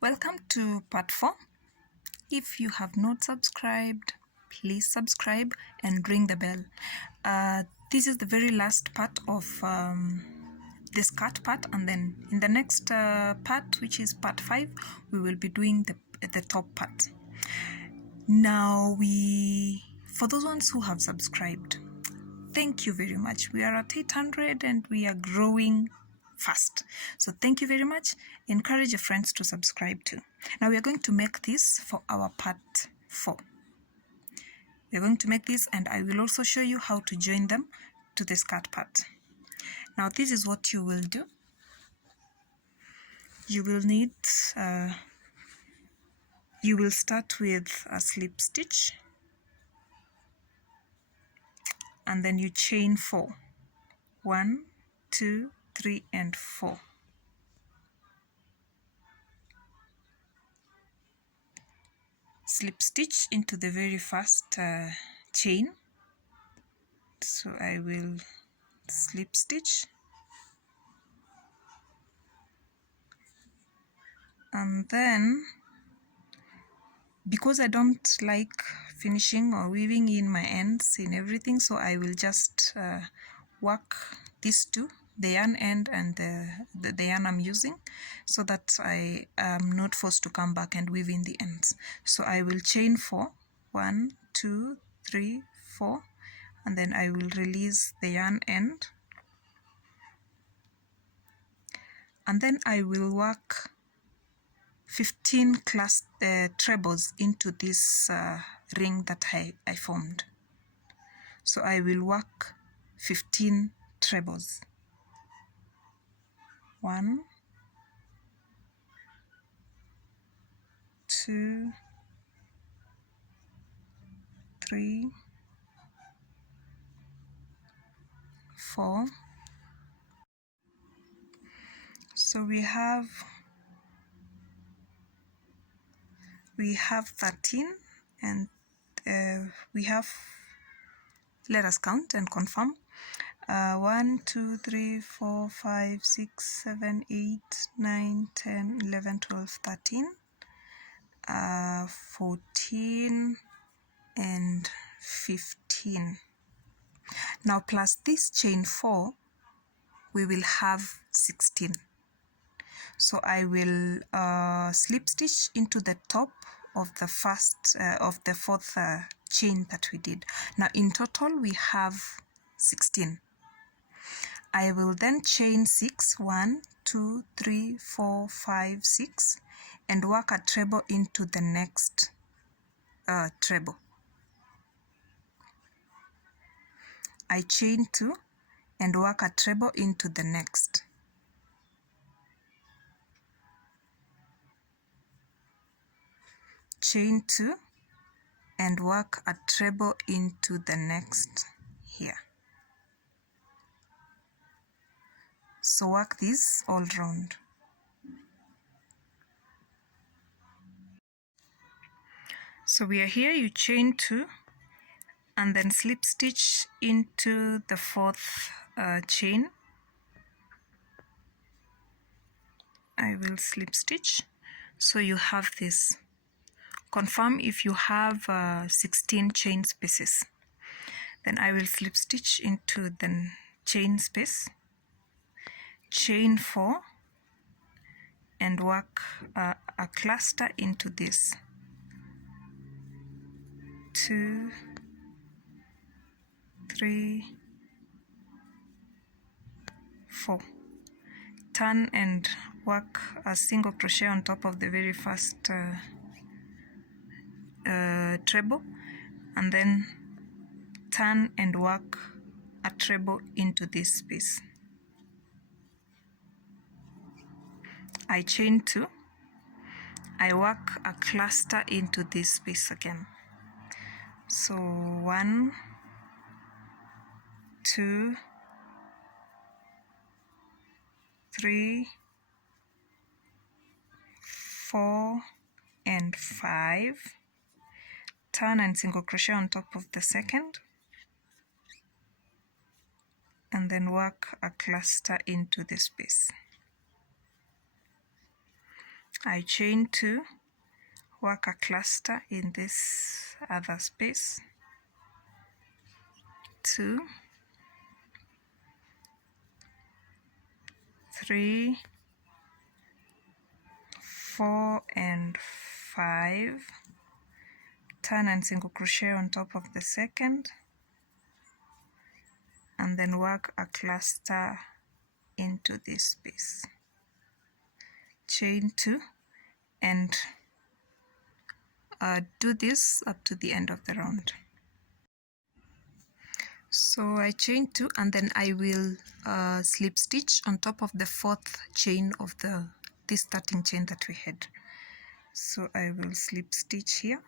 Welcome to part 4. If you have not subscribed, please subscribe and ring the bell. This is the very last part of the skirt part, and then in the next part, which is part 5, we will be doing the top part. Now, for those ones who have subscribed, thank you very much. We are at 800 and we are growing fast. So thank you very much. Encourage your friends to subscribe too. Now we are going to make this for our part 4. We are going to make this, and I will also show you how to join them to the skirt part. Now this is what you will do. You will need, you will start with a slip stitch, and then you chain 4. 1, 2, 3, and 4. Slip stitch into the very first chain. So I will slip stitch, and then because I don't like finishing or weaving in my ends in everything, so I will just work these two, the yarn end and the yarn I'm using, so that I am not forced to come back and weave in the ends. So I will chain 4, 1, 2, 3, 4, and then I will release the yarn end, and then I will work 15 trebles into this ring that I formed. So I will work 15 trebles. 1, 2, 3, 4. So we have 13, and we have, let us count and confirm. 1, 2, 3, 4, 5, 6, 7, 8, 9, 10, 11, 12, 13, 14, and 15. Now plus this chain 4, we will have 16. So I will slip stitch into the top of the fourth chain that we did. Now in total we have 16. I will then chain 6, 1, 2, 3, 4, 5, 6, and work a treble into the next treble. I chain 2 and work a treble into the next. Chain 2 and work a treble into the next here. So work this all round. So we are here, you chain 2 and then slip stitch into the fourth chain. I will slip stitch, so you have this. Confirm if you have 16 chain spaces. Then I will slip stitch into the chain space, chain 4, and work a cluster into this. 2, 3, 4. Turn and work a single crochet on top of the very first treble, and then turn and work a treble into this space. I chain 2, I work a cluster into this space again. So 1, 2, 3, 4, and 5. Turn and single crochet on top of the second, and then work a cluster into the space. I chain 2, work a cluster in this other space, 2, 3, 4 and 5, turn and single crochet on top of the second, and then work a cluster into this space, chain 2, and do this up to the end of the round. So I chain 2, and then I will slip stitch on top of the 4th chain of this starting chain that we had. So I will slip stitch here,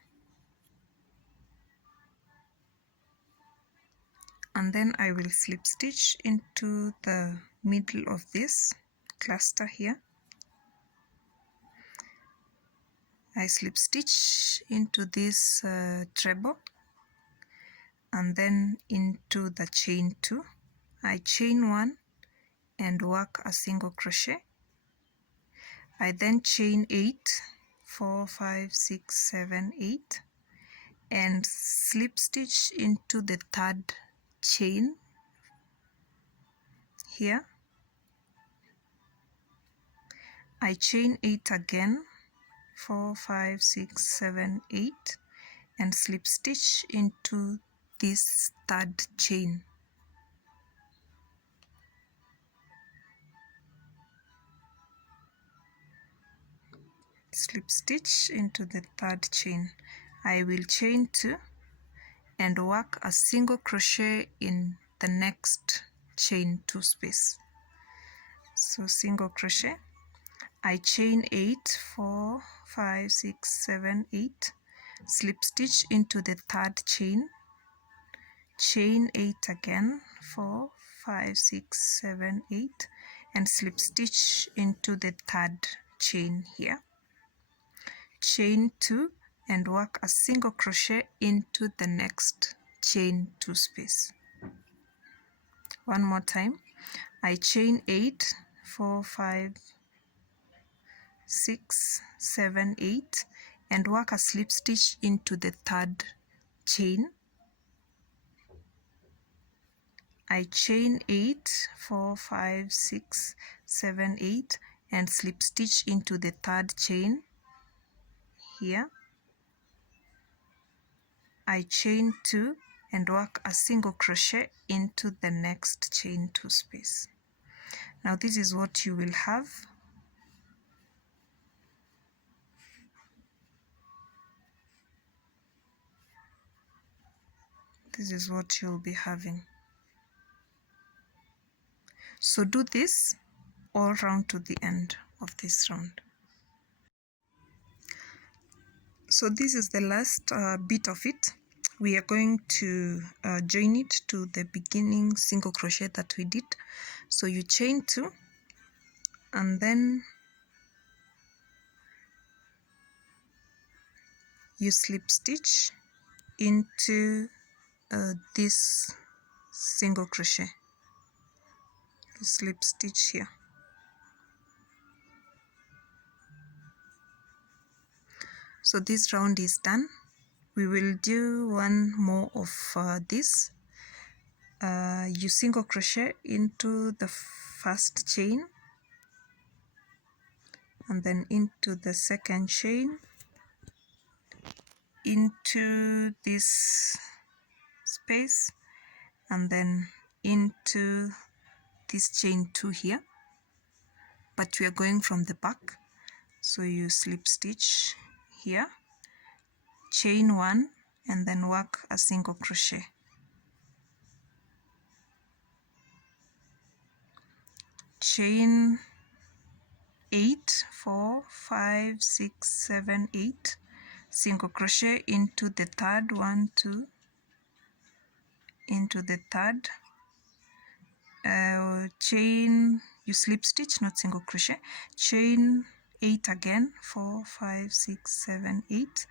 and then I will slip stitch into the middle of this cluster here. I slip stitch into this treble, and then into the chain 2. I chain 1 and work a single crochet. I then chain 8, 4, 5, 6, 7, 8, and slip stitch into the 3rd chain here. I chain 8 again, 4, 5, 6, 7, 8, and slip stitch into this 3rd chain. Slip stitch into the 3rd chain. I will chain 2 and work a single crochet in the next chain 2 space. So single crochet, I chain 8, 4, 5, 6, 7, 8, slip stitch into the 3rd chain, chain 8 again, 4, 5, 6, 7, 8, and slip stitch into the 3rd chain here, chain 2, and work a single crochet into the next chain 2 space. One more time, I chain 8, 4, 5, 6, 7, 8, and work a slip stitch into the 3rd chain. I chain 8, 4, 5, 6, 7, 8, and slip stitch into the 3rd chain here. I chain 2 and work a single crochet into the next chain 2 space. Now this is what you will have. This is what you'll be having. So do this all round to the end of this round. So this is the last bit of it. We are going to join it to the beginning single crochet that we did. So you chain 2, and then you slip stitch into this single crochet. You slip stitch here. So this round is done. We will do one more of this. You single crochet into the 1st chain, and then into the 2nd chain, into this space, and then into this chain 2 here, but we are going from the back. So you slip stitch here, chain 1, and then work a single crochet. Chain 8, 4, 5, 6, 7, 8, single crochet into the 3rd, 1, 2, into the 3rd, chain, you slip stitch, not single crochet, chain 8 again, 4, 5, 6, 7, 8,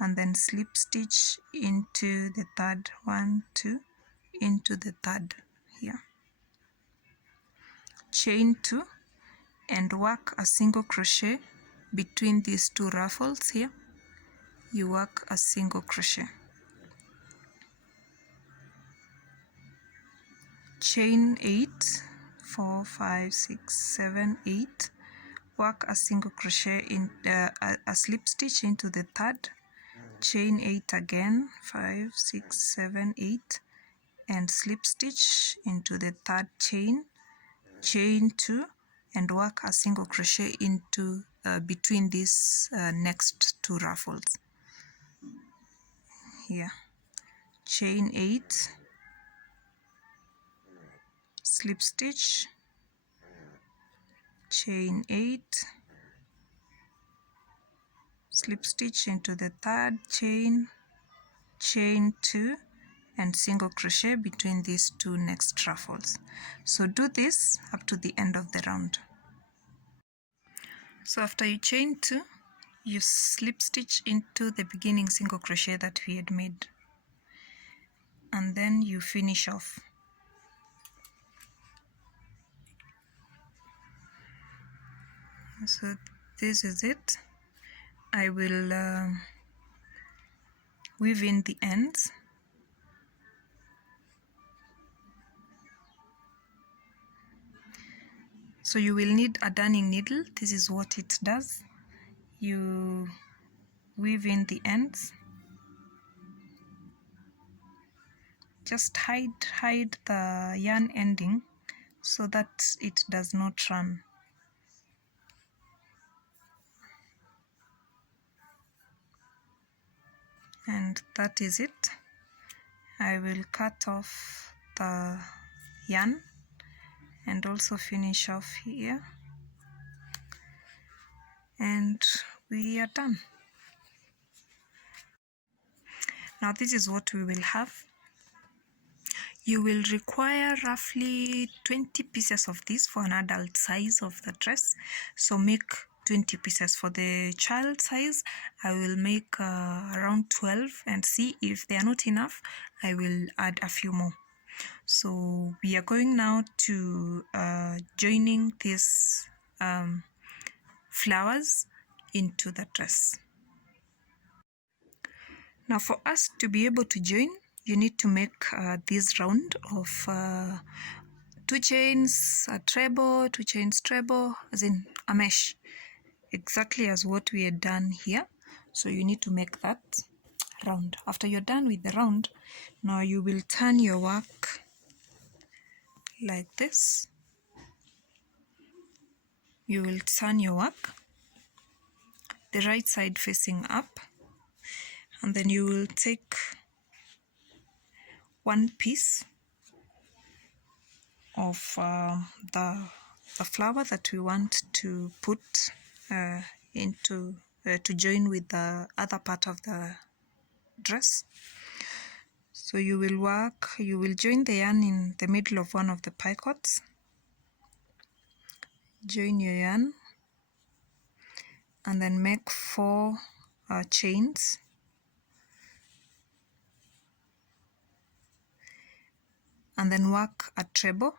and then slip stitch into the 3rd, 1, 2, into the 3rd here, chain 2, and work a single crochet between these two ruffles here, you work a single crochet, chain 8, 4, 5, 6, 7, 8, work a single crochet in a slip stitch into the third, chain 8 again, 5, 6, 7, 8, and slip stitch into the third chain, chain 2, and work a single crochet into between these next two ruffles here, chain 8, slip stitch, chain 8, slip stitch into the third chain, chain 2, and single crochet between these two next ruffles. So do this up to the end of the round. So after you chain 2, you slip stitch into the beginning single crochet that we had made, and then you finish off. So this is it. I will weave in the ends. So you will need a darning needle. This is what it does. You weave in the ends. Just hide the yarn ending so that it does not run. And that is it. I will cut off the yarn and also finish off here, and we are done. Now this is what we will have. You will require roughly 20 pieces of this for an adult size of the dress, so make 20 pieces. For the child size, I will make around 12, and see if they are not enough, I will add a few more. So we are going now to joining these flowers into the dress. Now for us to be able to join, you need to make this round of 2 chains, a treble, 2 chains, treble, as in a mesh, exactly as what we had done here. So you need to make that round. After you're done with the round, now you will turn your work like this. You will turn your work the right side facing up, and then you will take one piece of the flower that we want to put into to join with the other part of the dress. So you will join the yarn in the middle of one of the picots, join your yarn, and then make 4 chains, and then work a treble,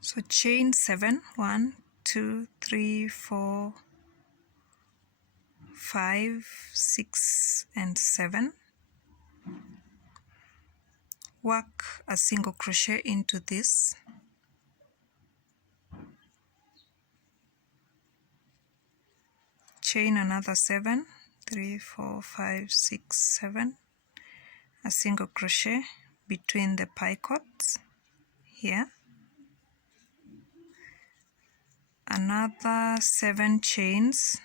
so chain 7, 1, 2, 3, 4, 5, 6, and 7. Work a single crochet into this, chain another 7, 3, 4, 5, 6, 7, a single crochet between the picots here, another 7 chains,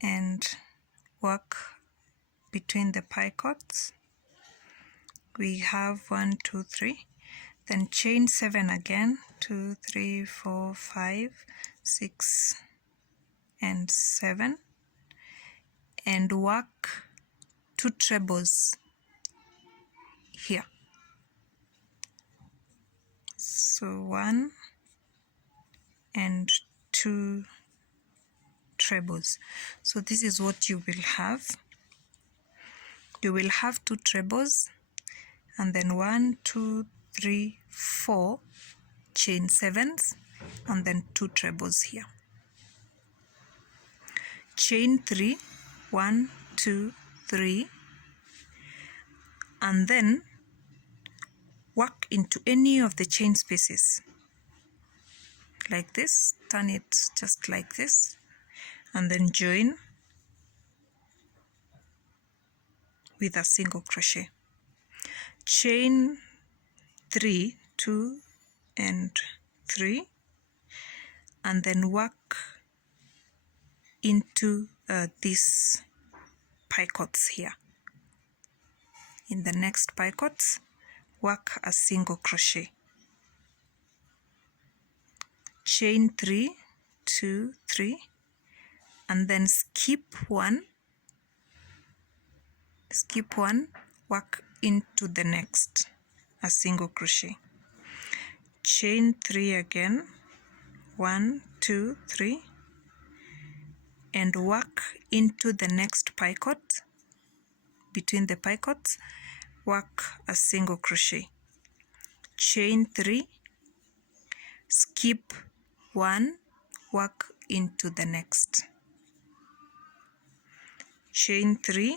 and work between the picots. We have 1, 2, 3, then chain 7 again, 2, 3, 4, 5, 6, and 7, and work 2 trebles here. So 1 and 2 trebles. So this is what you will have. You will have 2 trebles, and then 1, 2, 3, 4 chain 7s, and then 2 trebles here. Chain 3, 1, 2, 3, and then work into any of the chain spaces like this. Turn it just like this, and then join with a single crochet. Chain 3, 2 and 3, and then work into these picots here. In the next picots, work a single crochet. Chain 3, 2, 3, and then skip one, work into the next, a single crochet. Chain 3 again, 1, 2, 3, and work into the next picot. Between the picots, work a single crochet. Chain 3, skip 1, work into the next. Chain 3,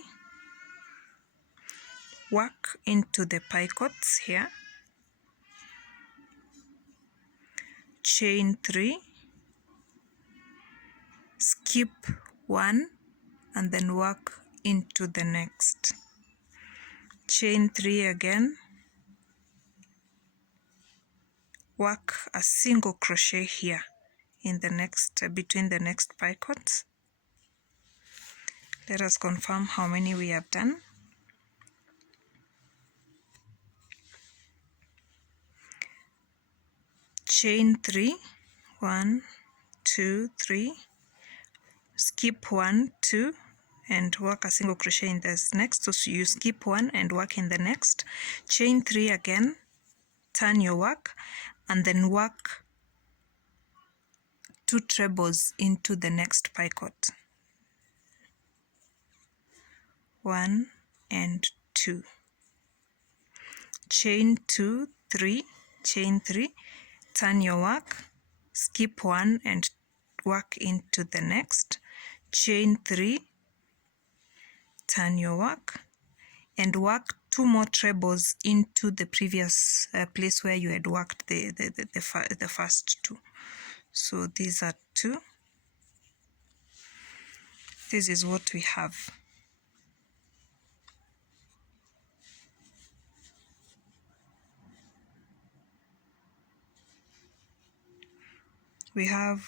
work into the picots here. Chain 3, skip 1, and then work into the next. Chain 3 again, work a single crochet here in the next between the next picots. Let us confirm how many we have done. Chain 3, 1, 2, 3, skip 1, 2, and work a single crochet in this next. So you skip 1 and work in the next. Chain 3 again, turn your work, and then work 2 trebles into the next picot. 1 and 2. Chain 2, 3, chain 3, turn your work, skip 1 and work into the next. Chain 3, turn your work, and work 2 more trebles into the previous place where you had worked the first 2. So these are 2. This is what we have. We have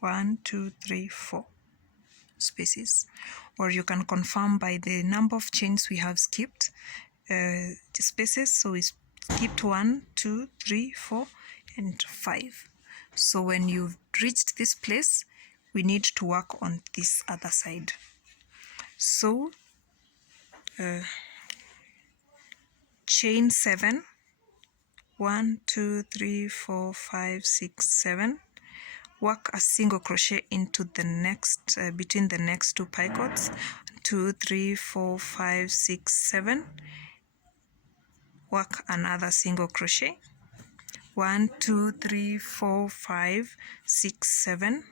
1, 2, 3, 4 spaces, or you can confirm by the number of chains we have skipped the spaces. So we skipped 1, 2, 3, 4 and 5. So when you've reached this place, we need to work on this other side. So chain 7, 1, 2, 3, 4, 5, 6, 7, work a single crochet into the next between the next 2 picots. 2, 3, 4, 5, 6, 7, work another single crochet. 1, 2, 3, 4, 5, 6, 7,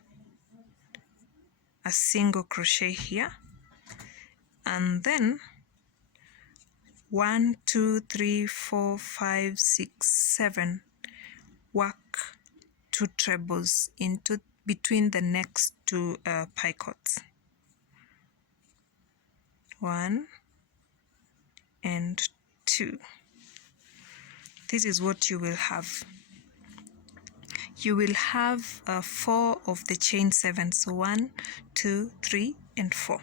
a single crochet here, and then 1, 2, 3, 4, 5, 6, 7, work 2 trebles into between the next 2 picots. 1 and 2. This is what you will have. You will have 4 of the chain 7. So 1, 2, 3, and 4.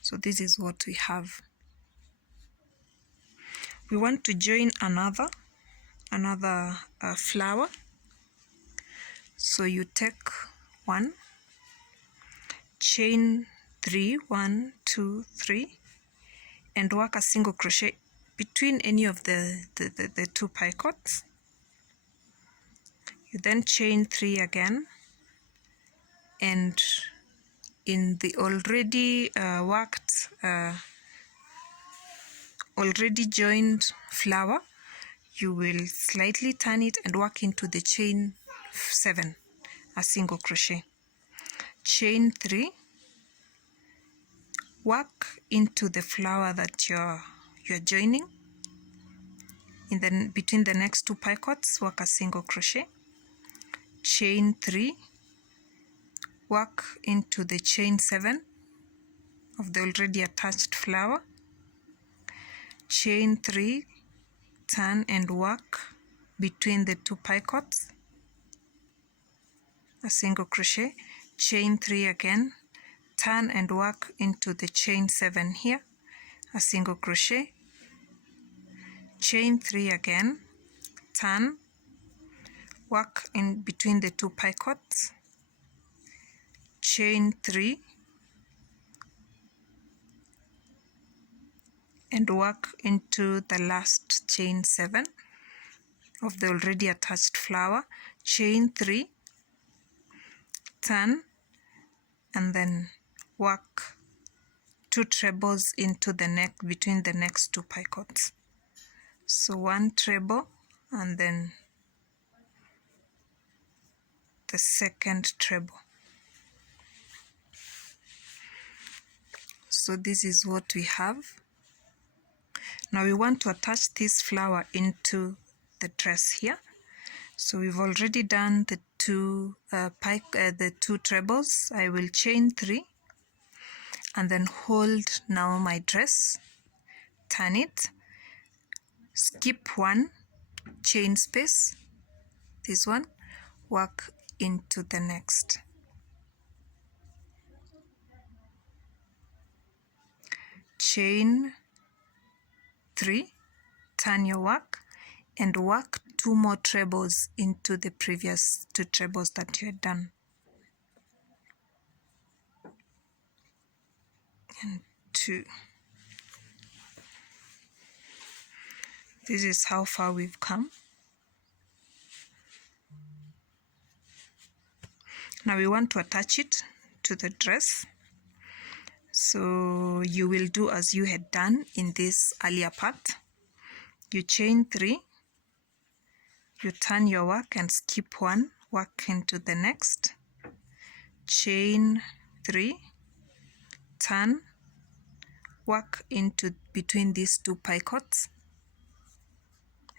So this is what we have. We want to join another flower. So you take 1, chain 3, 1, 2, 3, and work a single crochet between any of the 2 picots. You then chain 3 again, and in the already worked, already joined flower, you will slightly turn it and work into the chain 7, a single crochet. Chain 3, work into the flower that you're joining. Between the next 2 picots, work a single crochet. Chain 3, work into the chain 7 of the already attached flower. Chain 3, turn and work between the 2 picots, a single crochet. Chain 3 again, turn and work into the chain 7 here, a single crochet. Chain 3 again, turn, work in between the 2 picots. Chain 3 and work into the last chain 7 of the already attached flower. Chain 3, turn, and then work 2 trebles into the neck between the next 2 picots. So 1 treble and then the second treble. So this is what we have. Now we want to attach this flower into the dress here. So we've already done the 2 trebles. I will chain 3 and then hold now my dress, turn it, skip 1 chain space, this one, work into the next. Chain 3, turn your work and work 2 more trebles into the previous 2 trebles that you had done. And 2. This is how far we've come. Now we want to attach it to the dress. So you will do as you had done in this earlier part. You chain 3, you turn your work and skip 1, work into the next. Chain 3, turn, work into between these 2 picots.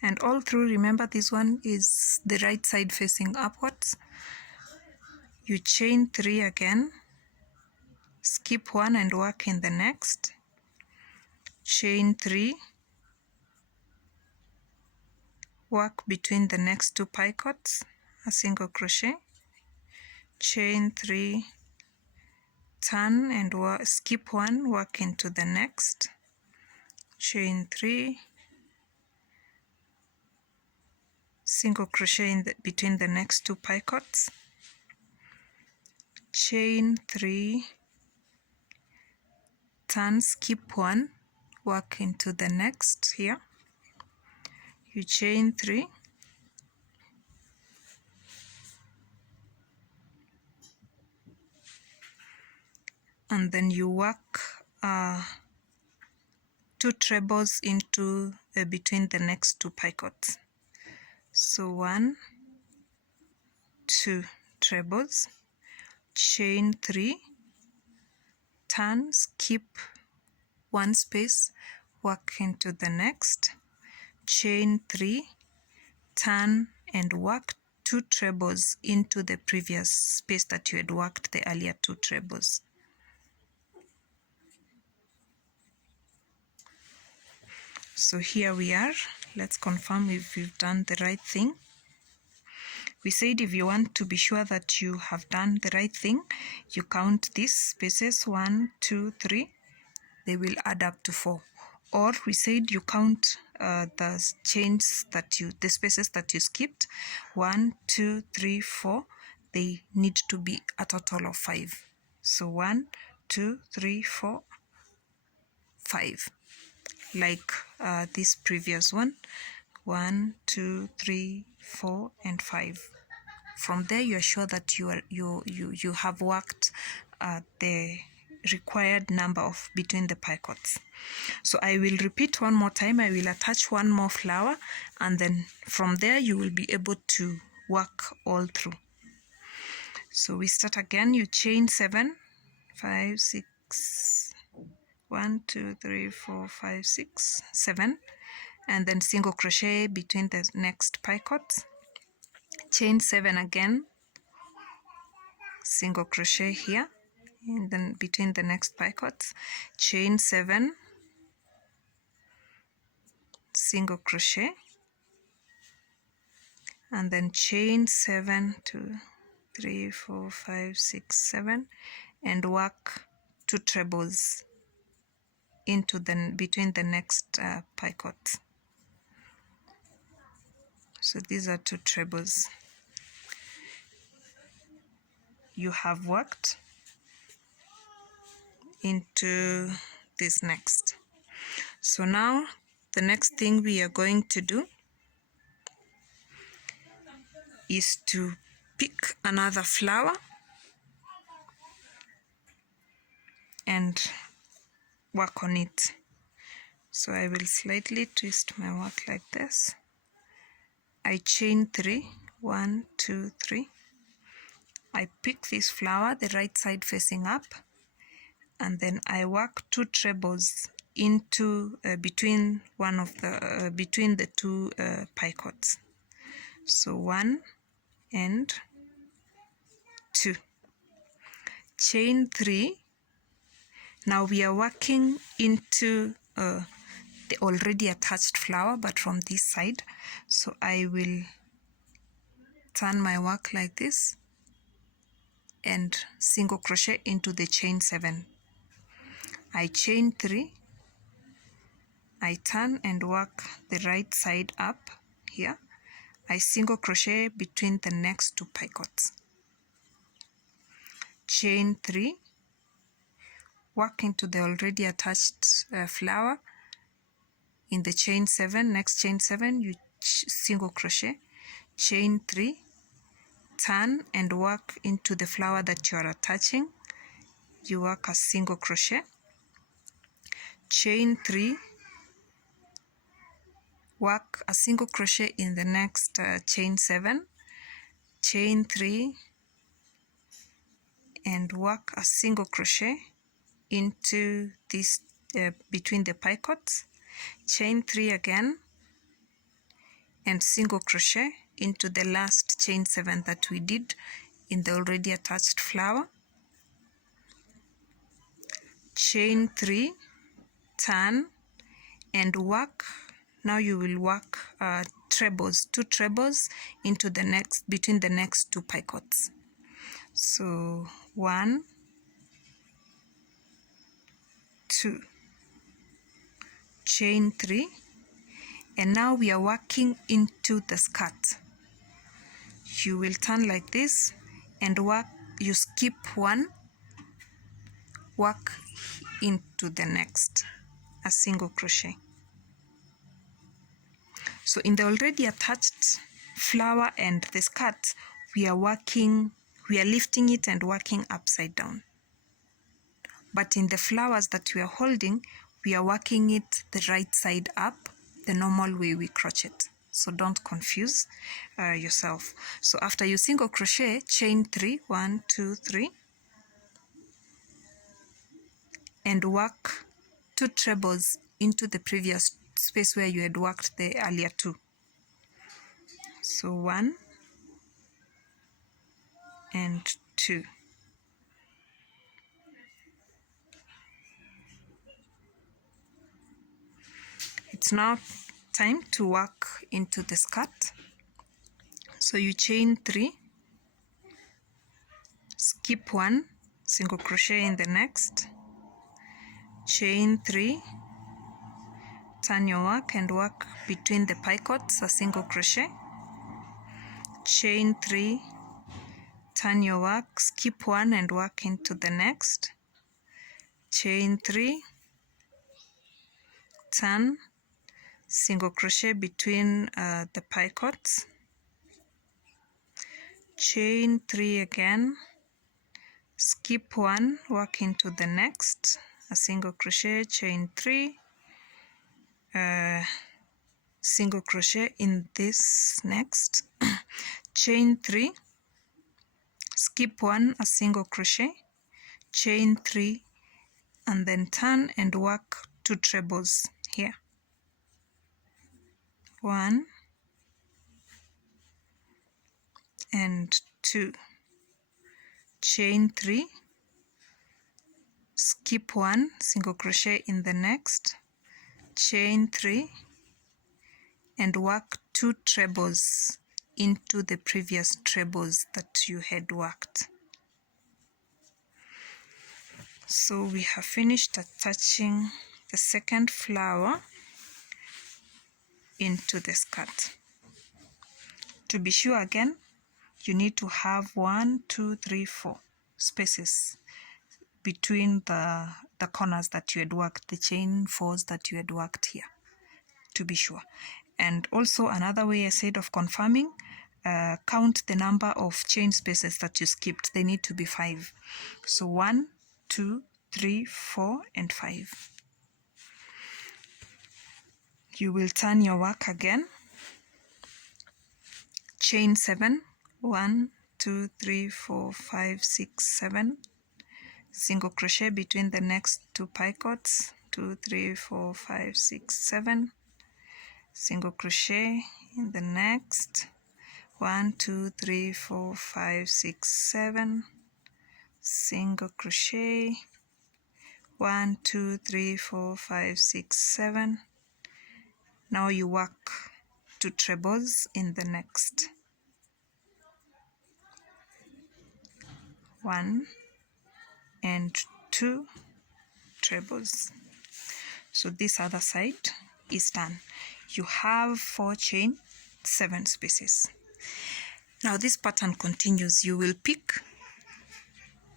And all through, remember this one is the right side facing upwards. You chain 3 again, skip 1 and work in the next. Chain 3, work between the next 2 picots, a single crochet. Chain 3, turn and skip 1, work into the next. Chain 3, single crochet between the next 2 picots. Chain 3, turn, skip 1, work into the next here. You chain 3, and then you work 2 trebles into between the next 2 picots. So 1, 2 trebles, chain 3, turn, skip 1 space, work into the next. Chain 3, turn and work 2 trebles into the previous space that you had worked the earlier 2 trebles. So here we are. Let's confirm if we've done the right thing. We said if you want to be sure that you have done the right thing, you count these spaces 1, 2, 3. They will add up to 4. Or we said you count the spaces that you skipped. 1, 2, 3, 4. They need to be a total of 5. So 1, 2, 3, 4, 5. Like this previous one. 1, 2, 3, 4, and 5. from there you are sure that you have worked the required number of between the picots. So I will repeat one more time. I will attach one more flower, and then from there you will be able to work all through. So we start again. You chain 7, 5, 6, 1, 2, 3, 4, 5, 6, 7, and then single crochet between the next picots, chain 7 again, single crochet here, and then between the next picots, chain 7, single crochet, and then chain 7, 2, 3, 4, 5, 6, 7, and work 2 trebles into the between the next picots. So these are 2 trebles you have worked into this next. So now the next thing we are going to do is to pick another flower and work on it. So I will slightly twist my work like this. I chain 3, 1, 2, 3. I pick this flower, the right side facing up, and then I work 2 trebles into between the 2 picots. So 1 and 2, chain 3. Now we are working into the already attached flower, but from this side. So I will turn my work like this and single crochet into the chain 7. I chain 3, I turn and work the right side up here. I single crochet between the next 2 picots, chain 3, work into the already attached flower in the chain 7. Next chain 7, you single crochet, chain 3, turn and work into the flower that you are attaching. You work a single crochet, chain 3, work a single crochet in the next chain 7, chain 3, and work a single crochet into this between the picots, chain 3 again, and single crochet into the last chain 7 that we did in the already attached flower, chain 3, turn and work. Now you will work trebles, 2 trebles into the next between the next 2 picots. So 1, 2, chain 3, and now we are working into the skirt. You will turn like this and work, you skip 1, work into the next, a single crochet. So in the already attached flower and the skirt, we are lifting it and working upside down. But in the flowers that we are holding, we are working it the right side up, the normal way we crochet. So don't confuse yourself. So after you single crochet, chain 3, 1, 2, 3, and work 2 trebles into the previous space where you had worked the earlier 2. So 1 and 2. It's now time to work into the skirt. So you chain 3, skip 1, single crochet in the next, chain 3, turn your work and work between the picots, a single crochet, chain 3, turn your work, skip 1 and work into the next, chain 3, turn, single crochet between the picots, chain 3 again, skip 1, work into the next, a single crochet, chain 3, single crochet in this next, chain 3, skip 1, a single crochet, chain 3, and then turn and work 2 trebles here. 1 and 2, chain 3, skip 1, single crochet in the next, chain 3, and work 2 trebles into the previous trebles that you had worked. So we have finished attaching the second flower into the skirt. To be sure again, you need to have 1, 2, 3, 4 spaces between the corners that you had worked, the chain 4s that you had worked here, to be sure. And also another way I said of confirming, count the number of chain spaces that you skipped. They need to be 5. So 1, 2, 3, 4, and 5. You will turn your work again, chain 7, 1, 2, 3, 4, 5, 6, 7, single crochet between the next 2 picots, 2, 3, 4, 5, 6, 7, single crochet in the next, 1, 2, 3, 4, 5, 6, 7, single crochet, 1, 2, 3, 4, 5, 6, 7. Now you work 2 trebles in the next. 1 and 2 trebles. So this other side is done. You have 4 chain 7 spaces. Now this pattern continues. You will pick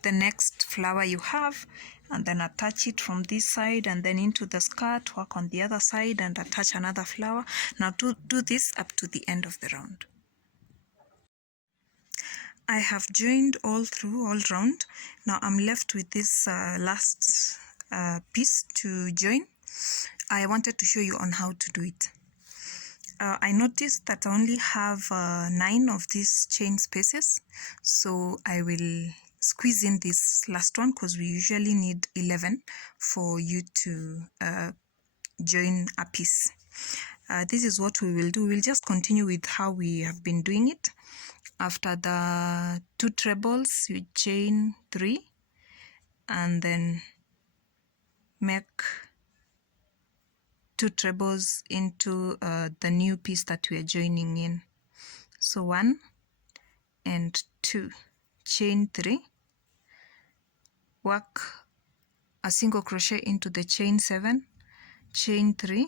the next flower you have and then attach it from this side and then into the skirt, work on the other side and attach another flower. Now do this up to the end of the round. I have joined all round. Now I'm left with this last piece to join. I wanted to show you on how to do it. I noticed that I only have 9 of these chain spaces, so I will squeeze in this last one because we usually need 11 for you to join a piece. This is what we will do. We'll just continue with how we have been doing it. After the 2 trebles, you chain 3 and then make 2 trebles into the new piece that we are joining in. So 1 and 2, chain 3, work a single crochet into the chain 7, chain 3,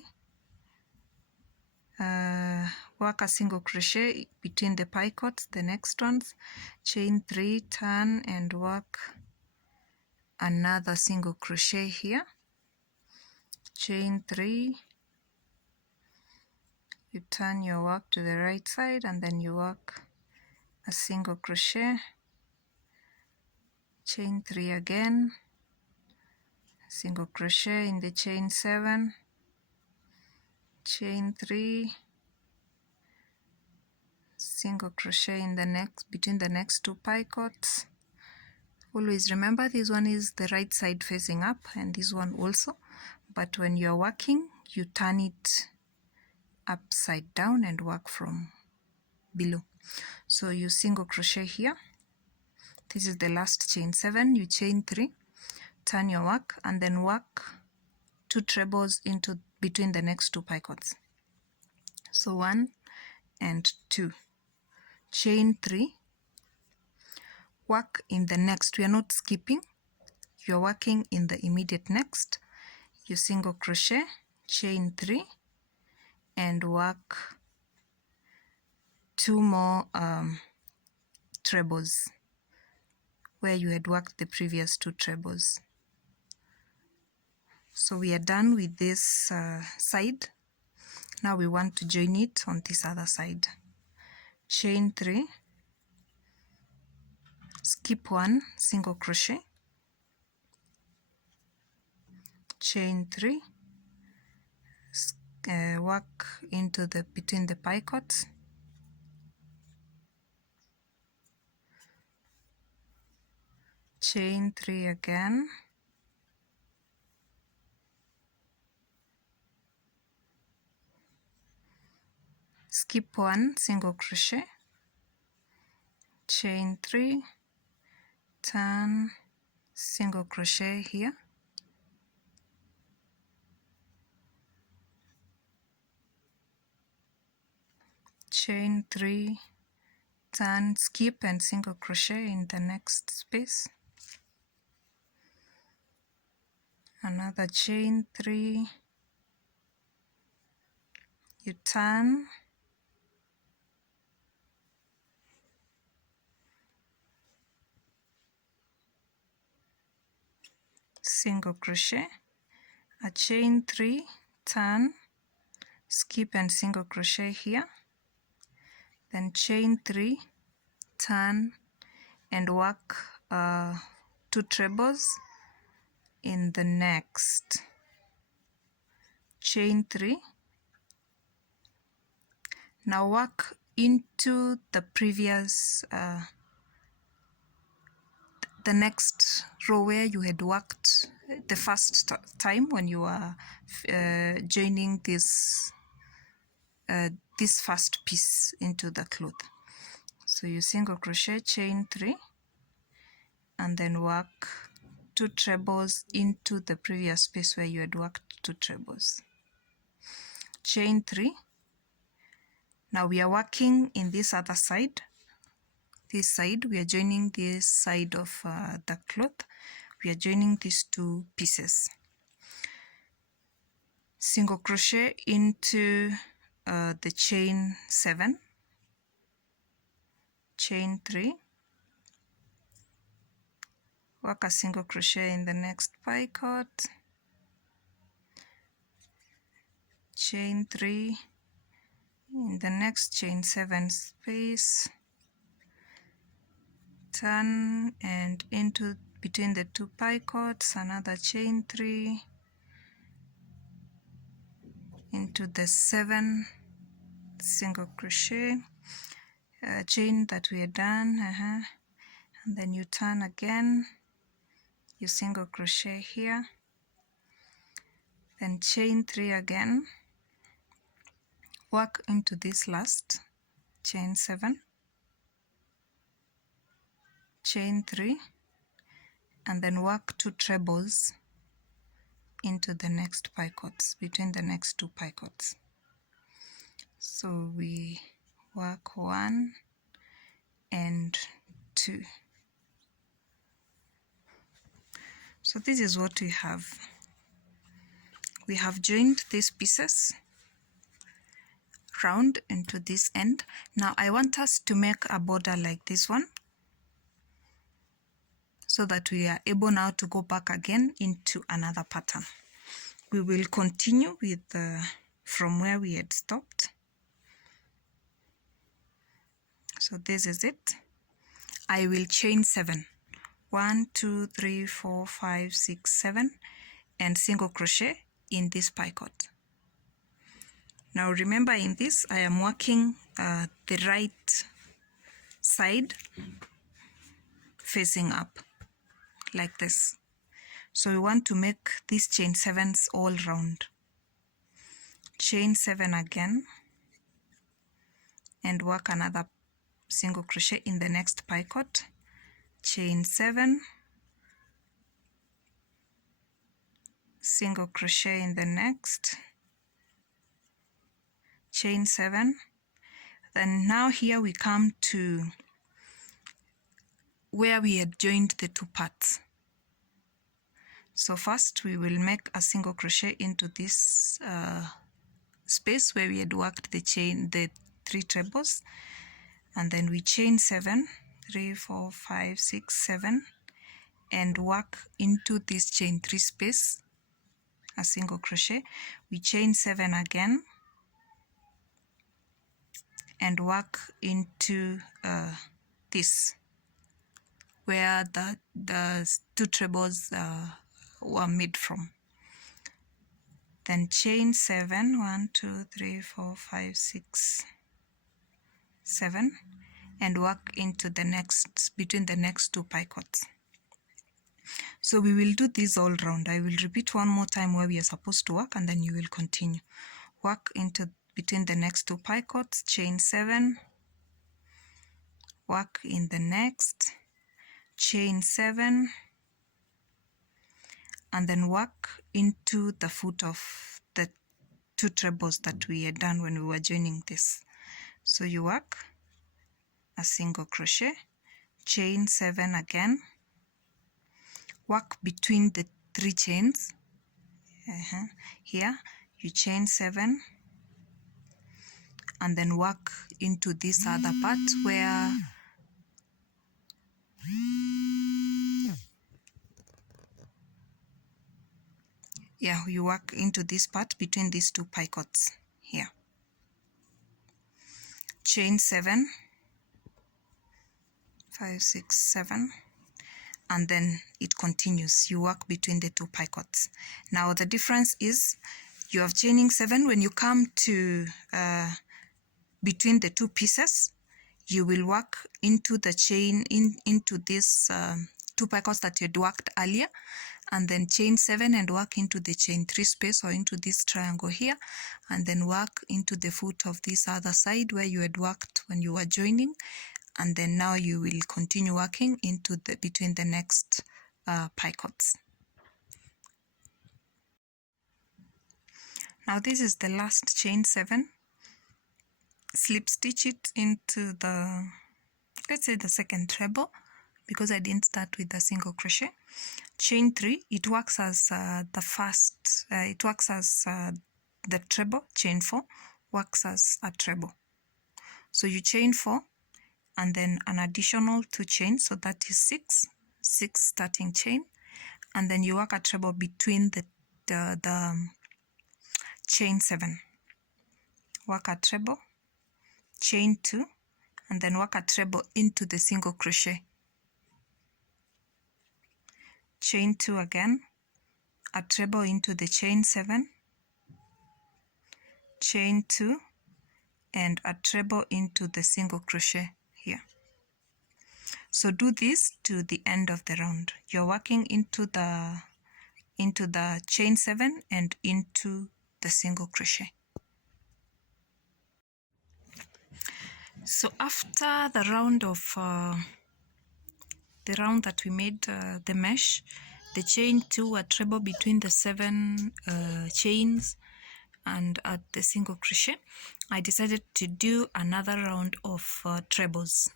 work a single crochet between the picots, the next ones, chain 3, turn and work another single crochet here, chain 3, you turn your work to the right side and then you work a single crochet, chain 3 again, single crochet in the chain 7, chain 3, single crochet in the next between the next 2 picots. Always remember this one is the right side facing up and this one also, but when you're working you turn it upside down and work from below. So you single crochet here, this is the last chain 7, you chain 3, turn your work and then work 2 trebles into between the next 2 picots. So 1 and 2, chain 3, work in the next, we are not skipping, you are working in the immediate next, you single crochet, chain 3 and work 2 more trebles where you had worked the previous 2 trebles. So we are done with this side. Now we want to join it on this other side. Chain 3, skip 1 single crochet, chain 3, work into the between the picots, chain 3 again, skip 1 single crochet, chain 3, turn, single crochet here, chain 3, turn, skip and single crochet in the next space, another chain 3, you turn, single crochet, a chain 3, turn, skip and single crochet here, then chain 3, turn and work 2 trebles in the next, chain 3, now work into the previous the next row where you had worked the first time when you were joining this first piece into the cloth. So you single crochet, chain 3, and then work 2 trebles into the previous space where you had worked 2 trebles, chain 3. Now we are working in this other side. This side, we are joining this side of the cloth. We are joining these 2 pieces. Single crochet into the chain 7, chain 3, work a single crochet in the next picot, chain 3, in the next chain 7 space, turn and into between the 2 picots, another chain 3, into the 7 single crochet, chain that we had done, and then you turn again, you single crochet here, then chain 3 again, work into this last chain 7, chain 3, and then work 2 trebles into the next picots, between the next 2 picots. So we work 1 and 2. So this is what we have. We have joined these pieces round into this end. Now I want us to make a border like this one, so that we are able now to go back again into another pattern. We will continue with from where we had stopped. So this is it. I will chain 7, 1, 2, 3, 4, 5, 6, 7, and single crochet in this picot. Now remember, in this I am working the right side facing up like this. So we want to make these chain 7s all round. Chain 7 again and work another single crochet in the next picot, chain 7, single crochet in the next, chain 7. Then now here we come to where we had joined the 2 parts. So first we will make a single crochet into this space where we had worked the 3 trebles, and then we chain 7, 3, 4, 5, 6, 7, and work into this chain 3 space a single crochet. We chain 7 again and work into this where the 2 trebles were made from. Then chain 7, 1, 2, 3, 4, 5, 6, 7, and work into the next, between the next 2 picots. So we will do this all round. I will repeat one more time where we are supposed to work, and then you will continue. Work into between the next 2 picots, chain 7, work in the next, chain 7, and then work into the foot of the 2 trebles that we had done when we were joining this. So you work a single crochet, chain 7 again, work between the 3 chains. Here you chain 7 and then work into this other part where you work into this part between these 2 picots here. Chain 7, 5, 6, 7, and then it continues. You work between the 2 picots. Now the difference is you have chaining 7. When you come to between the 2 pieces, you will work into the chain into this 2 picots that you had worked earlier, and then chain 7 and work into the chain 3 space or into this triangle here, and then work into the foot of this other side where you had worked when you were joining, and then now you will continue working into the between the next picots. Now this is the last chain 7. Slip stitch it into the, let's say, the second treble, because I didn't start with a single crochet. Chain 3, it works as the first, it works as the treble. Chain 4 works as a treble. So you chain 4 and then an additional 2 chains, so that is 6 starting chain, and then you work a treble between the chain 7. Work a treble, chain 2, and then work a treble into the single crochet. Chain 2 again, a treble into the chain 7, chain 2, and a treble into the single crochet here. So do this to the end of the round. You're working into the chain 7 and into the single crochet. So after the round of the round that we made the mesh, the chain 2, a treble between the 7 chains and at the single crochet, I decided to do another round of trebles.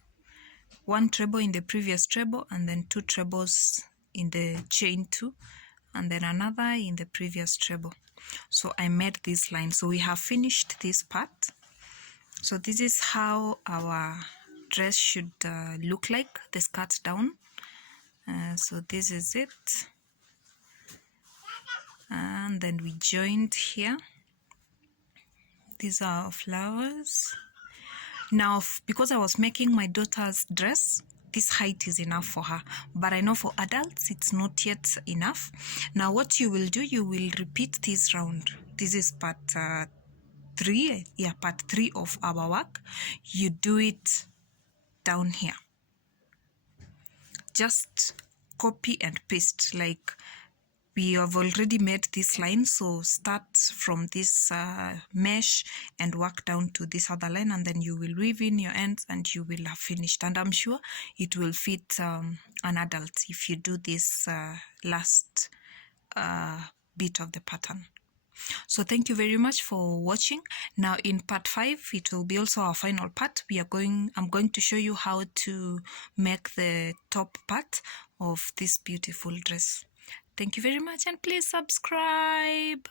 1 treble in the previous treble, and then 2 trebles in the chain 2, and then another in the previous treble. So I made this line. So we have finished this part. So this is how our dress should look like, the skirt down. So this is it, and then we joined here. These are our flowers. Now, because I was making my daughter's dress, this height is enough for her, but I know for adults it's not yet enough. Now what you will do, you will repeat this round. This is part 3, part 3 of our work. You do it down here. Just copy and paste, like we have already made this line. So start from this mesh and work down to this other line, and then you will weave in your ends and you will have finished. And I'm sure it will fit an adult if you do this last bit of the pattern. So thank you very much for watching. Now in part 5, it will be also our final part. I'm going to show you how to make the top part of this beautiful dress. Thank you very much, and please subscribe.